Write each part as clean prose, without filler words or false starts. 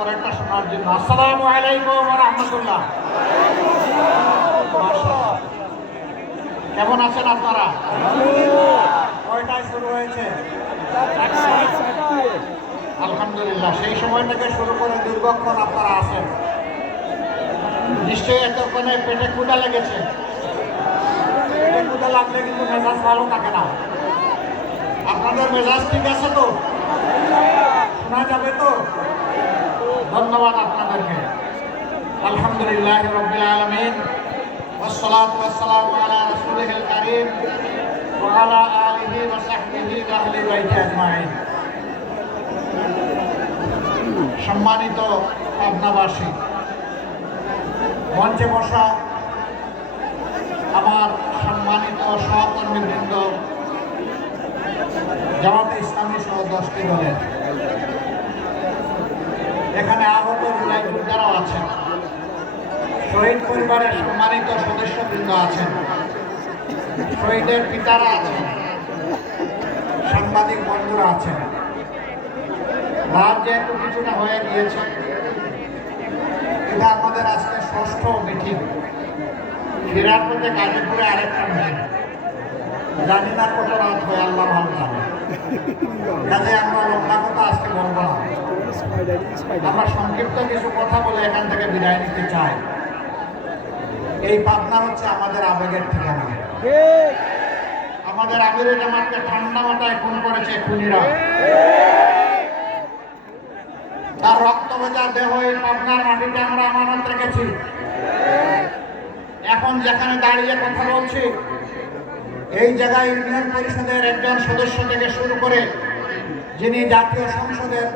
পরেরটা শোনার জন্য। আসসালামু আলাইকুম ওয়া রাহমাতুল্লাহ। কেমন আছেন আপনারা? কয়টায় শুরু হয়েছে? আলহামদুলিল্লাহ। সেই সময় থেকে শুরু করে দীর্ঘক্ষণ আপনারা আছেন। নিশ্চয়ই এতক্ষণে পেটে ক্ষুধা লেগেছে। পেটে ক্ষুধা লাগলে কিন্তু মেজাজ ভালো থাকে না। আপনাদের মেজাজ ঠিক আছে তো? শোনা যাবে তো? ধন্যবাদ আপনাদেরকে। আলহামদুলিল্লাহ রাব্বিল আলামিন ওয়াসসালাতু ওয়াসসালামু আলা রাসূলিল কারীম ওয়া আলা আলিহি ওয়া সাহবিহি ওয়া আহলি বাইতি আজমাইন। সম্মানিত পাবনাবাসী, মঞ্চে বসা আমার সম্মানিত সহকর্মীবৃন্দ, জামাতে ইসলামী সহ 10টি দলের, এখানে আহত জুলাই যোদ্ধারাও আছেন, শহীদ পরিবারের সম্মানিত সদস্যবৃন্দ আছেন, শহীদের পিতারা আছেন, সাংবাদিক বন্ধুরা আছেন। রাত যেহেতু কিছুটা হয়ে গিয়েছে, এটা আমাদের আজকে 6ষ্ঠ মিটিং। ফেরার পথে গাজীপুরে আরেকটা মিটিং। জানি না কত রাত হয়, আল্লাহ ভালো জানে। কাজে আমরা লম্বা কথা আজকে বলবো না। আমরা সংক্ষিপ্ত কিছু কথা বলে এখান থেকে বিদায় নিতে চাই। এই পাবনা হচ্ছে আমাদের আবেগের ঠিকানা। আমাদের আমিরে জামাতকে ঠান্ডা মাথায় খুন করেছে খুনিরা। তার রক্ত ভেজা দেহ এই পাবনার মাটিতে আমরা আমানত রেখেছি। এখন যেখানে দাঁড়িয়ে কথা বলছি, এই জায়গায় ইউনিয়ন পরিষদের একজন সদস্য থেকে শুরু করে যিনি জাতীয় সংসদের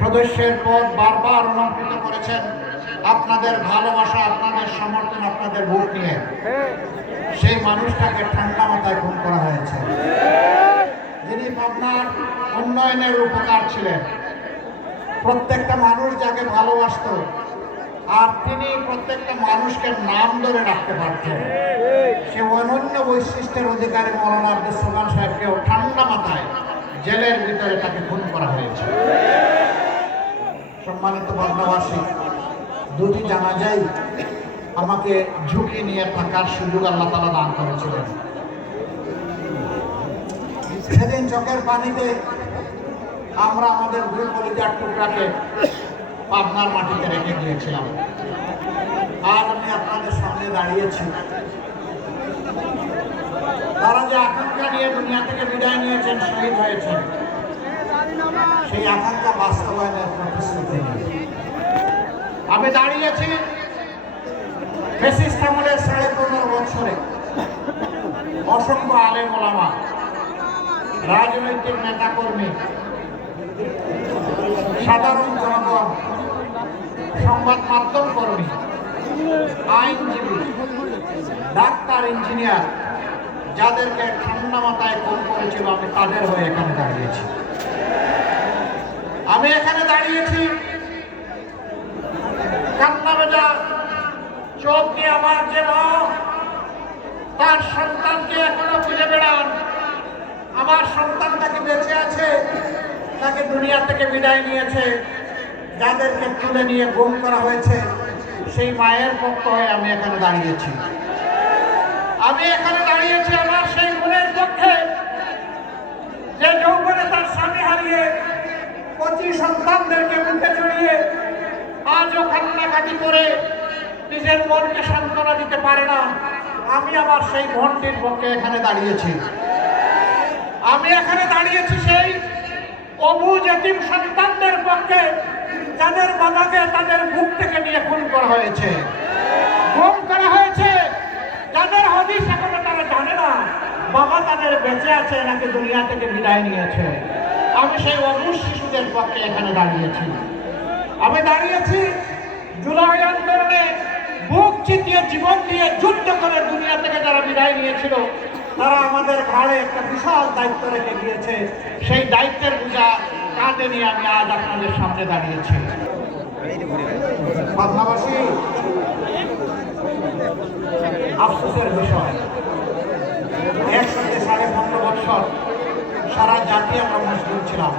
সদস্যের পদ বারবার অলঙ্কৃত করেছেন আপনাদের ভালোবাসা, আপনাদের সমর্থন, আপনাদের ভোট নিয়ে, সেই মানুষটাকে ঠান্ডা মাথায় খুন করা হয়েছে। যিনি পাবনার উন্নয়নের উপকার ছিলেন, প্রত্যেকটা মানুষ যাকে ভালোবাসত, আর তিনি প্রত্যেকটা মানুষকে নাম ধরে রাখতে পারতেন, সে অনন্য বৈশিষ্ট্যের অধিকারী মৌলানা আব্দুস সোবহান সাহেবকেও ঠান্ডা মাথায় জেলের ভিতরে তাকে খুন করা হয়েছে। সম্মানিত পাবনাবাসী, দুটি জানাজাই আমাকে ঝুঁকি নিয়ে থাকার সুযোগ আল্লাহ তাআলা দান করেছিলেন। সেদিন চোখের পানিতে আমরা আমাদের দুই কলিজার টুকরাকে পাবনার মাটিতে রেখে গিয়েছিলাম। আজ আমি আপনাদের সামনে দাঁড়িয়েছি। তারা যে আকাঙ্ক্ষা নিয়ে দুনিয়া থেকে বিদায় নিয়েছেন, শহীদ হয়েছেন, সেই আকাঙ্ক্ষা বাস্তবায়নের প্রতিশ্রুতি নিয়ে আমি দাঁড়িয়েছি। ফ্যাসিস্ট আমলের 15.5 বছরে অসংখ্য আলেম ওলামা, রাজনৈতিক নেতাকর্মী, সাধারণ জনগণ, সংবাদ মাধ্যম কর্মী, আইনজীবী, ডাক্তার, ইঞ্জিনিয়ার, যাদেরকে ঠান্ডা মাথায় খুন করেছিল, আমি তাদের হয়ে এখানে দাঁড়িয়েছি। আমি এখানে দাঁড়িয়েছি কান্না ভেজা চোখ দিয়ে আমার যে মা তার সন্তানকে এখনো খুঁজে বেড়ান, আমার সন্তানটাকে বেঁচে আছে, তাকে দুনিয়া থেকে বিদায় নিয়েছে, যাদেরকে তুলে নিয়ে গুম করা হয়েছে, সেই মায়ের পক্ষ হয়ে আমি এখানে দাঁড়িয়েছি। আমি এখানে দাঁড়িয়েছি আমার সেই বোনের পক্ষে, যে যৌবনে তার স্বামী হারিয়ে কচি সন্তানদেরকে বুকে জড়িয়ে আজও কান্নাকাটি করে নিজের মনকে সান্ত্বনা দিতে পারে না। আমি আমার সেই বোনটির পক্ষে এখানে দাঁড়িয়েছি। আমি এখানে দাঁড়িয়েছি সেই অবুঝ এতিম সন্তানদের পক্ষে, যাদের বাবাকে তাদের বুক থেকে নিয়ে খুন করা হয়েছে, গুম করা হয়েছে, যাদের হদিস এখনো তারা জানে না বাবা তাদের বেঁচে আছে নাকি দুনিয়া থেকে বিদায় নিয়েছে। আমি সেই অবুঝ শিশুদের পক্ষে এখানে দাঁড়িয়েছি। আমি দাঁড়িয়েছি জুলাই আন্দোলনে বুক চিতিয়ে জীবন দিয়ে যুদ্ধ করে দুনিয়া থেকে যারা বিদায় নিয়েছিল, তারা আমাদের ঘাড়ে একটা বিশাল দায়িত্ব রেখে গিয়েছে। সেই দায়িত্বের বোঝা কাঁধে নিয়ে আমি আজ আপনাদের সামনে দাঁড়িয়েছি। পাবনাবাসী, আফসোসের বিষয়, একসাথে 15.5 বছর সারা জাতি আমরা মজবুত ছিলাম,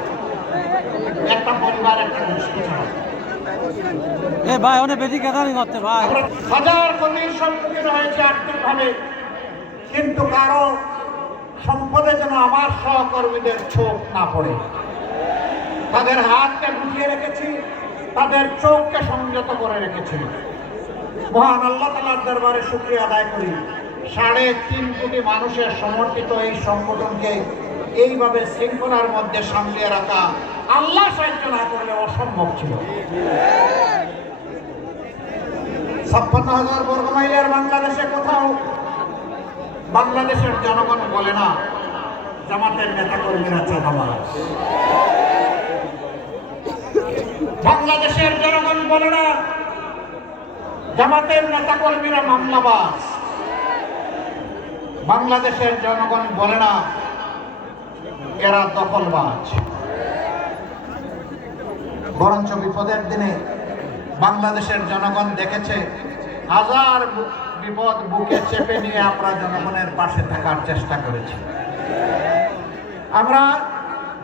একটা পরিবার, একটা গোষ্ঠী ছিলাম। এ ভাই অনেক বেশি কেদারি করতে ভাই। হাজার কোটির সম্মুখীন হয়েছে আর্থিকভাবে, কিন্তু কারো সম্পদে যেন আমার সহকর্মীদের চোখ না পড়ে। তাদের হাতকে গুটিয়ে রেখেছি, তাদের চোখকে সংযত করে রেখেছি। মহান আল্লাহ তাআলার দরবারে শুকরিয়া আদায় করি, 3.5 কোটি মানুষের সমর্থিত এই সংগঠনকে এইভাবে শৃঙ্খলার মধ্যে সামলিয়ে রাখা আল্লাহ সাহায্য না করলে অসম্ভব ছিল। 56,000 বর্গ মাইলের বাংলাদেশে কোথাও বাংলাদেশের জনগণ বলে না জামাতের নেতাকর্মীরা চাঁদাবাজ। বাংলাদেশের জনগণ বলে না জামাতের নেতাকর্মীরা মামলাবাজ। বাংলাদেশের জনগণ বলে না এরা দখলবাজ। বরঞ্চ বিপদের দিনে বাংলাদেশের জনগণ দেখেছে হাজার বিপদ বুকে চেপে নিয়ে আমরা জনগণের পাশে থাকার চেষ্টা করেছি। আমরা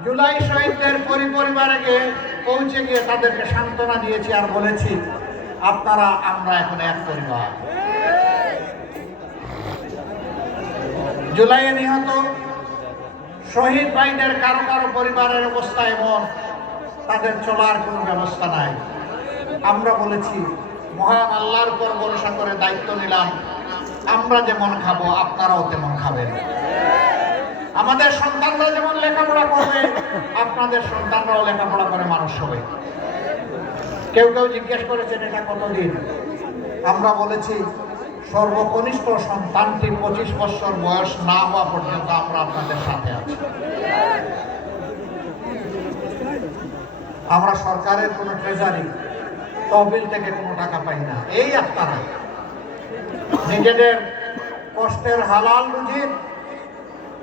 জুলাই শহীদদের পরিবারে গিয়ে পৌঁছে গিয়ে তাদেরকে সান্ত্বনা দিয়েছি আর বলেছি আপনারা আমরা এখন এক পরিবার। জুলাইয়ে নিহত শহীদ ভাইদের কারো কারো পরিবারের অবস্থা এমন তাদের চলার কোনো ব্যবস্থা নাই। আমরা বলেছি মহান আল্লাহর উপর ভরসা করে দায়িত্ব নিলাম, আমরা যেমন খাবো আপনারাও তেমন খাবেন। আমাদের সন্তানরা যেমন লেখাপড়া করবে আপনাদের সন্তানরাও লেখাপড়া করে মানুষ হবে। কেউ কেউ জিজ্ঞেস করেছেন এটা কতদিন। আমরা বলেছি সর্বকনিষ্ঠ সন্তানটি 25 বছর বয়স না হওয়া পর্যন্ত আমরা আপনাদের সাথে আছি। আমরা সরকারের কোনো ট্রেজারি তহবিল থেকে কোনো টাকা পাই না। এই আপনারা নিজেদের কষ্টের হালাল রুজির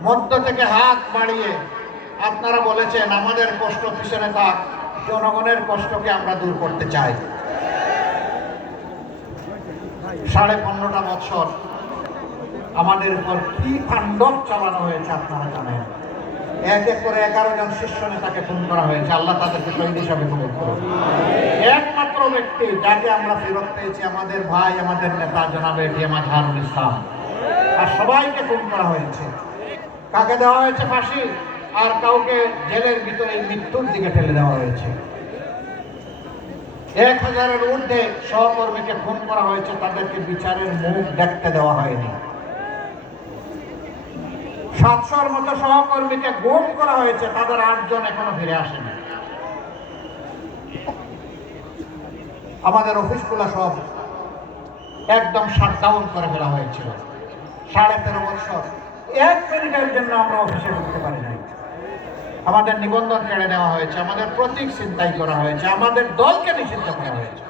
মধ্য থেকে হাত বাড়িয়ে আপনারা বলেছেন আমাদের কষ্ট পিছনে থাক, জনগণের কষ্টকে আমরা দূর করতে চাই। 15.5 বছর আমাদের উপর কি তাণ্ডব চালানো হয়েছে আপনারা জানেন। এক এক করে 11 জন শীর্ষ নেতাকে খুন করা হয়েছে। আল্লাহ তাদেরকে শহীদ হিসাবে কবুল করুন। একমাত্র ব্যক্তি যাকে আমরা ফেরত পেয়েছি আমাদের ভাই, আমাদের নেতা জনাব এটিএম আজহারুল ইসলাম। আর সবাইকে খুন করা হয়েছে। কাকে দেওয়া হয়েছে ফাঁসি, আর কাউকে জেলের ভিতরে মৃত্যুর দিকে ঠেলে দেওয়া হয়েছে। 1000-এর ঊর্ধ্বে সহকর্মীকে খুন করা হয়েছে, তাদেরকে বিচারের মুখ দেখতে দেওয়া হয়নি। 700-র মতো সহকর্মীকে গুম করা হয়েছে, তাদের 8 জন এখনো ফিরে আসেনি। আমাদের অফিসগুলো সব একদম শাটডাউন করে ফেলা হয়েছিল। 13.5 বছর 1 মিনিটের জন্য আমরা অফিসে ঢুকতে পারি নাই। আমাদের নিবন্ধন কেড়ে নেওয়া হয়েছে, আমাদের প্রতীক ছিনতাই করা হয়েছে, আমাদের দলকে নিষিদ্ধ করা হয়েছে,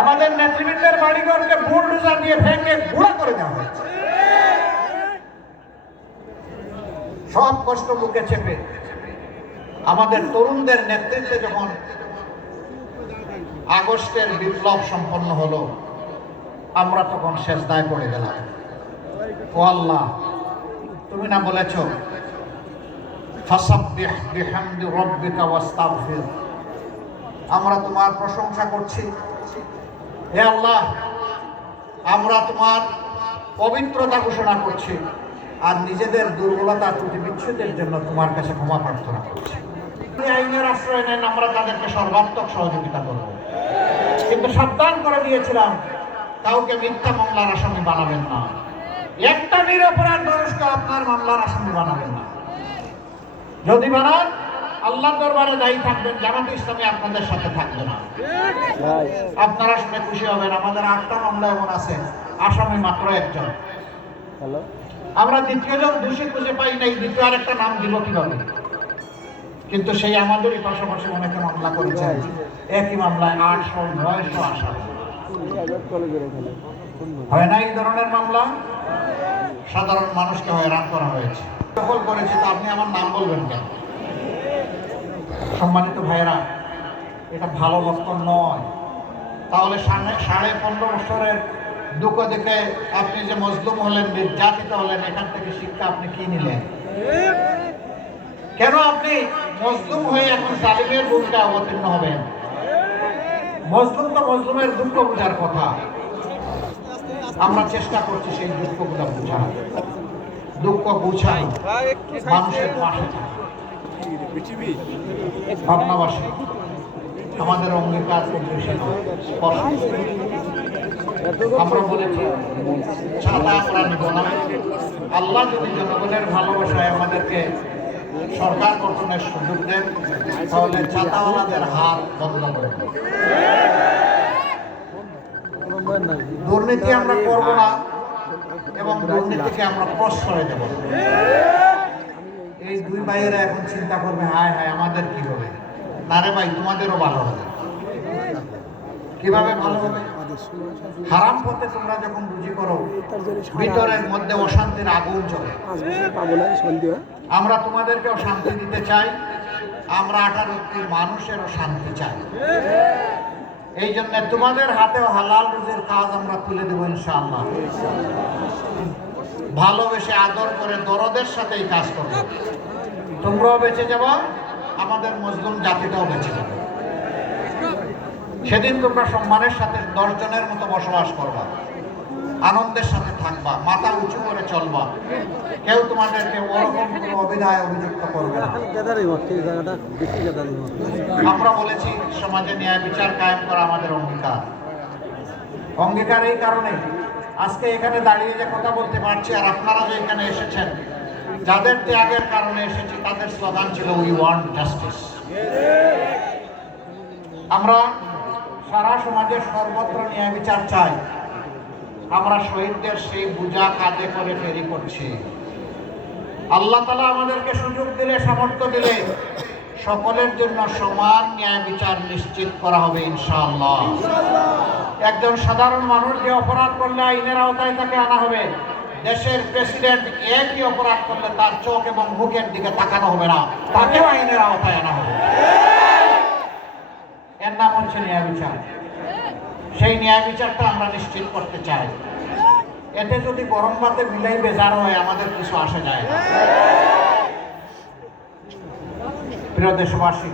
আমাদের নেতৃবৃন্দের বাড়িঘরকে বুলডোজার দিয়ে ভেঙে গুঁড়া করে দেওয়া হয়েছে। সব কষ্ট বুকে চেপে আমাদের তরুণদের নেতৃত্বে যখন আগস্টের বিপ্লব সম্পন্ন হলো, আমরা তখন সেজদায় পড়ে গেলাম। ও আল্লাহ, তুমি না বলেছ ফাসাব্বিহ বিহামদি রাব্বিকা ওয়াস্তাগফির, আমরা তোমার প্রশংসা করছি। হে আল্লাহ, আমরা তোমার পবিত্রতা ঘোষণা করছি আর নিজেদের দুর্বলতা ত্রুটি বিচ্ছুতির জন্য তোমার কাছে ক্ষমা প্রার্থনা করছি। আইনের আশ্রয় নেন, আমরা তাদেরকে সর্বাত্মক সহযোগিতা করব। কিন্তু সাবধান করে দিয়েছিলাম কাউকে মিথ্যা মামলার আসামি বানাবেন না। একটা নিরপরাধ মানুষকে আপনার মামলার আসামি বানাবেন না। যদি বানান আল্লাহর দরবারে দায়ী থাকবেন, জামাতে ইসলামী আপনাদের সাথে থাকবে না। আপনারা শুনে খুশি হবেন, আমাদের 8টা মামলা এমন আছে আসামি মাত্র 1 জন। আমরা দ্বিতীয়জন দোষী খুঁজে পাই নাই, দ্বিতীয় আরেকটা নাম দিব কিভাবে? কিন্তু সেই আমাদেরই পাশাপাশি অনেকে মামলা করেছে, একই মামলায় 800-900 আসামি। হয় না এই ধরনের মামলা? সাধারণ মানুষকে হয়রান করা হয়েছে, দখল করেছে। তো আপনি আমার নাম বলবেন কেন? সম্মানিত ভাইয়েরা, এটা ভালো লক্ষণ নয়। তাহলে 15.5 বছরের দুঃখ দেখে আপনি যে মজলুম হলেন, নির্যাতিত হলেন, এখান থেকে শিক্ষা আপনি কি নিলেন? কেন আপনি মজলুম হয়ে এখন জালিমের ভূমিকা অবতীর্ণ হবেন? মজলুম তো মজলুমের দুঃখ বোঝার কথা, আমরা চেষ্টা করছি সেই দুঃখগুলো বোঝার, দুঃখ বুঝানো, মানুষের পাশে থাকা। ভাবনাবাসী আমাদের অঙ্গীকার খুব বেশি নয়, স্পষ্ট। আমরা বলেছি ছাতা আমরা নিব না। আল্লাহ যদি জনগণের ভালোবাসায় আমাদেরকে সরকার গঠনের সুযোগ দেন, তাহলে ছাতাওয়ালাদের হাত বন্ধ করে দেব। দুর্নীতি আমরা করব না এবং দুর্নীতিকে আমরা প্রশ্রয় দেব। এই দুই ভাইয়েরা এখন চিন্তা করবে, হায় হায় আমাদের কি হবে। না রে ভাই, তোমাদেরও ভালো হবে। কিভাবে ভালো হবে? হারাম পথে তোমরা যখন রুজি করো, ভিতরের মধ্যে অশান্তির আগুন জ্বলে। আমরা তোমাদেরকেও শান্তি দিতে চাই, আমরা 18 মানুষেরও শান্তি চাই। এই জন্য তোমাদের হাতেও হালাল রুজির কাজ আমরা তুলে দেবো ইনশাআল্লাহ। ভালোবেসে আদর করে দরদের সাথে এই কাজ করবো। তোমরাও বেঁচে যাবো, আমাদের মুসলিম জাতিটাও বেঁচে যাবে। সেদিন তোমরা সম্মানের সাথে 10 জনের মতো বসবাস করবা, আনন্দের সাথে থাকবা, মাথা উঁচু করে চলবা। কেউ তোমাদেরকে ওরকম কোনো অভিধায় অভিযুক্ত করবে না। আমরা বলেছি সমাজে ন্যায় বিচার কায়েম করা আমাদের অঙ্গীকার। অঙ্গীকার এই কারণে আজকে এখানে দাঁড়িয়ে যে কথা বলতে পারছি, আর আপনারা যে এখানে এসেছেন, যাদের ত্যাগের কারণে এসেছি, তাদের স্লোগান ছিল উই ওয়ান্ট জাস্টিস। আমরা সারা সমাজের সর্বত্র ন্যায় বিচার চাই। আমরা শহীদদের সেই বোঝা কাঁধে করে ফেরি করছি। আল্লাহ তাআলা আমাদেরকে সুযোগ দিলে, সামর্থ্য দিলে সকলের জন্য সমান ন্যায় বিচার নিশ্চিত করা হবে ইনশাআল্লাহ। একজন সাধারণ মানুষ যে অপরাধ করলে আইনের আওতায় তাকে আনা হবে। দেশের প্রেসিডেন্ট একই অপরাধ করলে তার চোখ এবং মুখের দিকে তাকানো হবে না, তাকেও আইনের আওতায় আনা হবে। এর নাম হচ্ছে ন্যায় বিচার। সেই ন্যায় বিচারটা আমরা নিশ্চিত করতে চাই। এতে যদি গরম ভাতে মিলাই বেজার হয়, আমাদের কিছু আসে যায় না। প্রিয় দেশবাসী,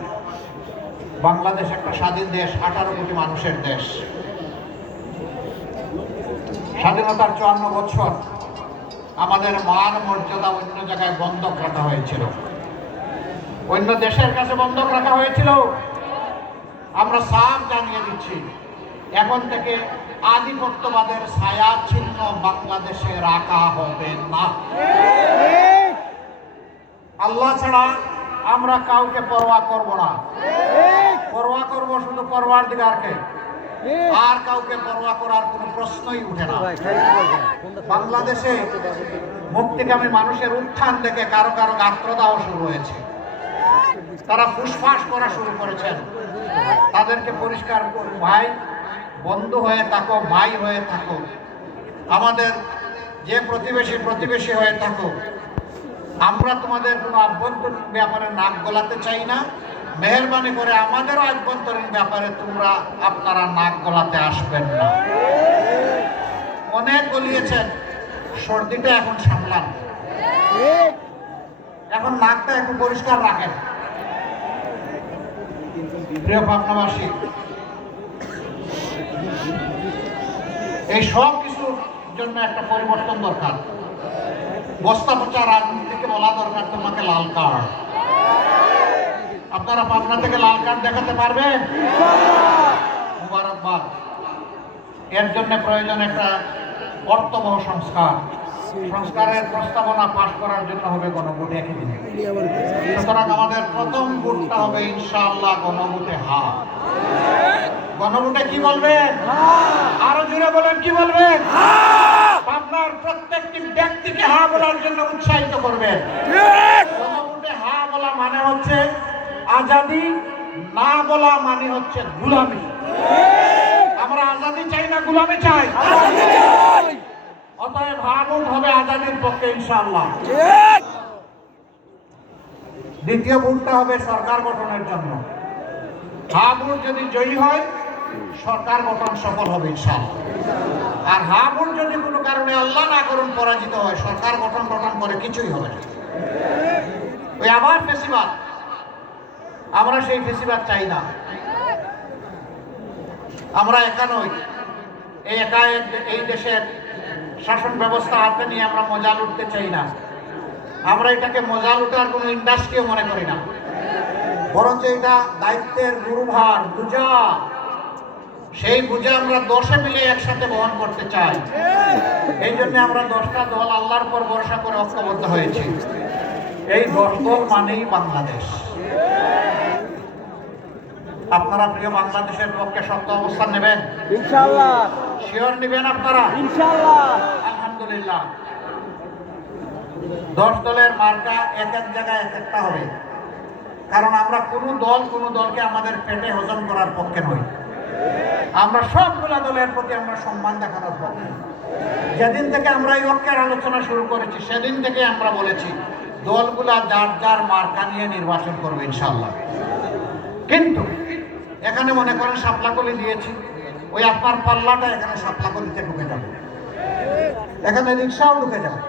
বাংলাদেশ একটা স্বাধীন দেশ, 18 কোটি মানুষের দেশ। স্বাধীনতার 54 বছর আমাদের মান মর্যাদা অন্য জায়গায় বন্ধক রাখা হয়েছিল, অন্য দেশের কাছে বন্ধক রাখা হয়েছিল। আমরা সাফ জানিয়ে দিচ্ছি, এখন থেকে আধিপত্যবাদের ছায়া চিহ্ন বাংলাদেশে রাখা হবে না। আল্লাহ ছাড়া আমরা কাউকে পরোয়া করব না। পরোয়া করব শুধু পরওয়ারদিগারকে, আর কাউকে পরোয়া করার কোনো প্রশ্নই উঠে না। বাংলাদেশে মুক্তিকামী মানুষের উত্থান থেকে কারো কারো গাত্রদাহ শুরু হয়েছে। তারা ফুসফাস করা শুরু করেছেন। তাদেরকে পরিষ্কার করুন, ভাই বন্ধু হয়ে থাকো, ভাই হয়ে থাকো, আমাদের যে প্রতিবেশী হয়ে থাকো। আমরা তোমাদের কোনো আভ্যন্তরীণ ব্যাপারে নাক গলাতে চাই না। মেহেরবানি করে আমাদেরও আভ্যন্তরীণ ব্যাপারে আপনারা নাক গলাতে আসবেন না। অনেক গলিয়েছেন, সর্দিটা এখন সামলান, এখন নাকটা একটু পরিষ্কার রাখেন। প্রিয় পাবনাবাসী, এই সব কিছুর জন্য একটা পরিবর্তন দরকার। বস্তা পচা রাজনীতিকে বলা দরকার তোমাকে লাল কার্ড। আপনারা পাবনা থেকে লাল কার্ড দেখাতে পারবেন? মুবারকবাদ। এর জন্য প্রয়োজন একটা অর্থবহ সংস্কার। সংস্কারের প্রস্তাবনা পাশ করার জন্য হবে গণভোট একই দিনে। সুতরাং আমাদের প্রথম ভোটটা হবে ইনশাআল্লাহ গণভোটে হা। গণভোটে কি বলবেন? আরো জোরে বলেন, কি বলবেন? আপনার প্রত্যেকটি ব্যক্তিকে হা বলার জন্য উৎসাহিত করবেন। গণভোটে হা বলা মানে হচ্ছে আজাদি, না বলা মানে হচ্ছে গোলামি। আমরা আজাদি চাই না গোলামি চাই? অতএব হা ভোট হবে আজাদির পক্ষে ইনশাআল্লাহ। দ্বিতীয় ভোটটা হবে সরকার গঠনের জন্য। হা ভোট যদি জয়ী হয়, সরকার গঠন সফল হবে ইনশাআল্লাহ। আর হা ভোট যদি কোনো কারণে আল্লাহ না করুন পরাজিত হয়, সরকার গঠন করে কিছুই হবে না। ওই আবার ফেসিবাদ, আমরা সেই ফেসিবাদ চাই না। আমরা একা নই, এই দেশের শাসন ব্যবস্থা হাতে নিয়ে আমরা মজা লুটতে চাই না। আমরা এটাকে মজা লুটার কোনো ইন্ডাস্ট্রিও মনে করি না, বরঞ্চ এটা দায়িত্বের গুরুভার বোঝা। সেই বুঝে আমরা 10 মিলে একসাথে বহন করতে চাই। এই জন্য আমরা 10টা দল আল্লাহর পর ভরসা করে ঐক্যবদ্ধ হয়েছি। এই 10 দল মানেই বাংলাদেশ। আপনারা প্রিয় বাংলাদেশের পক্ষে শক্ত অবস্থান নেবেন ইনশাআল্লাহ। শিওর নেবেন আপনারা ইনশাআল্লাহ। আলহামদুলিল্লাহ। 10 দলের মার্কা এক এক জায়গায় এক একটা হবে, কারণ আমরা কোনো দলকে আমাদের পেটে হজম করার পক্ষে নই। আমরা সবগুলা দলের প্রতি আমরা সম্মান দেখানোর পক্ষে। যেদিন থেকে আমরা এই ঐক্যের আলোচনা শুরু করেছি সেদিন থেকে আমরা বলেছি দলগুলা যার যার মার্কা নিয়ে নির্বাচন করবে ইনশাআল্লাহ। কিন্তু এখানে মনে করেন শাপলাকলি দিয়েছি, ওই আপনার পাল্লাটা এখানে শাপলাকলিতে ঢুকে যাবে, এখানে রিক্সাও ঢুকে যাবে,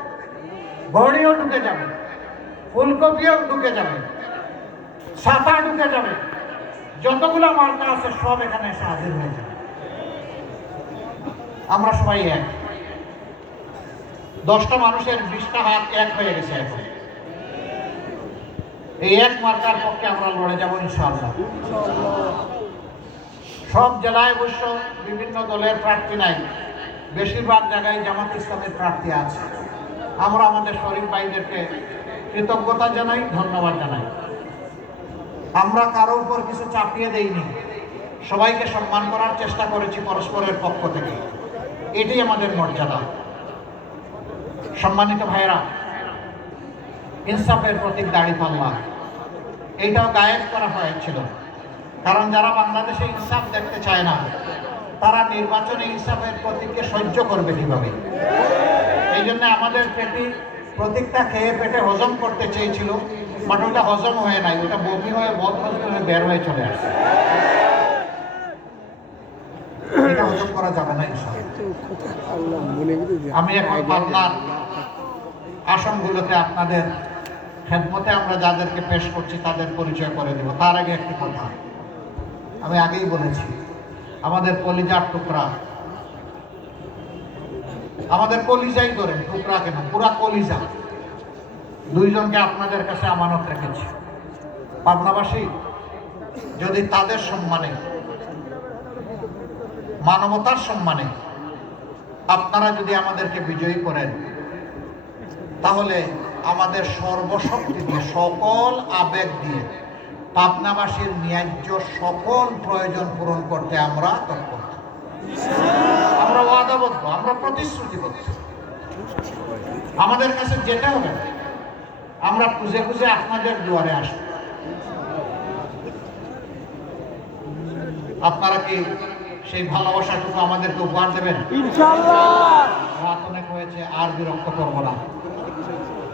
বড়িও ঢুকে যাবে, ফুলকপিও ঢুকে যাবে, ছাতা ঢুকে যাবে, যতগুলো মার্কা আছে সব এখানে এসে হাজির হয়ে যাবে। আমরা সবাই এক, 10টা মানুষের 20টা হাত এক হয়ে গেছে। এখন এই এক মার্কার পক্ষে আমরা লড়ে যাব ইনশাআল্লাহ। সব জেলায় অবশ্য বিভিন্ন দলের প্রার্থী নাই, বেশিরভাগ জায়গায় জামাত ইসলামের প্রার্থী আছে। আমরা আমাদের শরীফ ভাইদেরকে কৃতজ্ঞতা জানাই, ধন্যবাদ জানাই। আমরা কারো উপর কিছু চাপিয়ে দেইনি, সবাইকে সম্মান করার চেষ্টা করেছি পরস্পরের পক্ষ থেকে। এটাই আমাদের মর্যাদা। সম্মানিত ভাইরা, ইনসাফের প্রতীক দাঁড়িপাল্লা, এইটাও গায়েব করা হয়েছিল, কারণ যারা বাংলাদেশে ইনসাফ দেখতে চায় না তারা নির্বাচনে ইনসাফের প্রতীককে সহ্য করবে কিভাবে? এই জন্য আমাদের প্রতীকটা খেয়ে পেটে হজম করতে চেয়েছিল, বাট ওটা হজম হয়ে নাই, ওটা বমি হয়ে বদহজম হয়ে বের হয়ে চলে আসছে। এটা হজম করা যাবে না ইনশাআল্লাহ। আমি এখন পাবনার আসনগুলোতে আপনাদের খেদমতে আমরা যাদেরকে পেশ করছি তাদের পরিচয় করে দেব। তার আগে একটি কথা আমি আগেই বলেছি, আমাদের কলিজার টুকরা, আমাদের কলিজাই ধরেন, টুকরা কেন, পুরা কলিজা, 2 জনকে আপনাদের কাছে আমানত রেখেছি। পাবনাবাসী, যদি তাদের সম্মানে, মানবতার সম্মানে আপনারা যদি আমাদেরকে বিজয়ী করেন, তাহলে আমাদের সর্বশক্তি দিয়ে, সকল আবেগ দিয়ে পাবনাবাসীর ন্যায্য সকল প্রয়োজন পূরণ করতে আমরা তৎপর। আমরা ওয়াদাবদ্ধ, আমরা প্রতিশ্রুতিবদ্ধ। আমাদের কাছে যেতে হবে, আমরা খুঁজে খুঁজে আপনাদের দুয়ারে আসব। আপনারা কি সেই ভালোবাসাটুকু আমাদেরকে উপহার দেবেন ইনশাআল্লাহ? রাত অনেক হয়েছে, আর বিরক্ত করব না।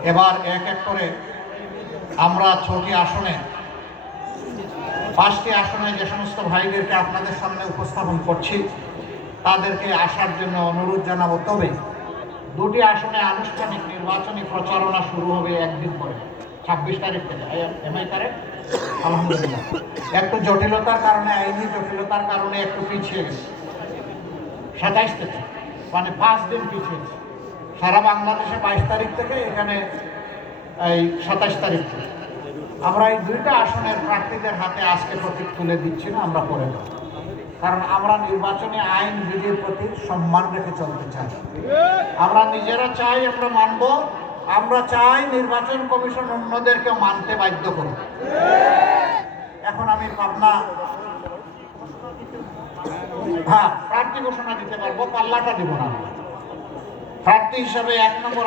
এবার এক এক করে আমরা 6টি আসনে, 5টি আসনে যে সমস্ত ভাইদেরকে আপনাদের সামনে উপস্থাপন করছি তাদেরকে আসার জন্য অনুরোধ জানাবো। তবে 2টি আসনে আনুষ্ঠানিক নির্বাচনী প্রচারণা শুরু হবে একদিন পরে, 26 তারিখ থেকে। এমআই তারিখ আলহামদুলিল্লাহ একটু জটিলতার কারণে, আইনি জটিলতার কারণে একটু পিছিয়ে গেছে, 27 থেকে, মানে 5 দিন পিছিয়ে গেছে। সারা বাংলাদেশে 22 তারিখ থেকে, এখানে এই 27 তারিখ থেকে। আমরা এই 2টা আসনের প্রার্থীদের হাতে আজকে প্রতীক তুলে দিচ্ছি না, আমরা করে দেব, কারণ আমরা নির্বাচনী আইন বিধির প্রতি সম্মান রেখে চলতে চাই। আমরা নিজেরা চাই আমরা মানব, আমরা চাই নির্বাচন কমিশন অন্যদেরকেও মানতে বাধ্য করুক। এখন আমি পাবনা প্রার্থী ঘোষণা দিতে পারবো, পাল্লাটা দিব না। প্রার্থী হিসাবে 1 নম্বর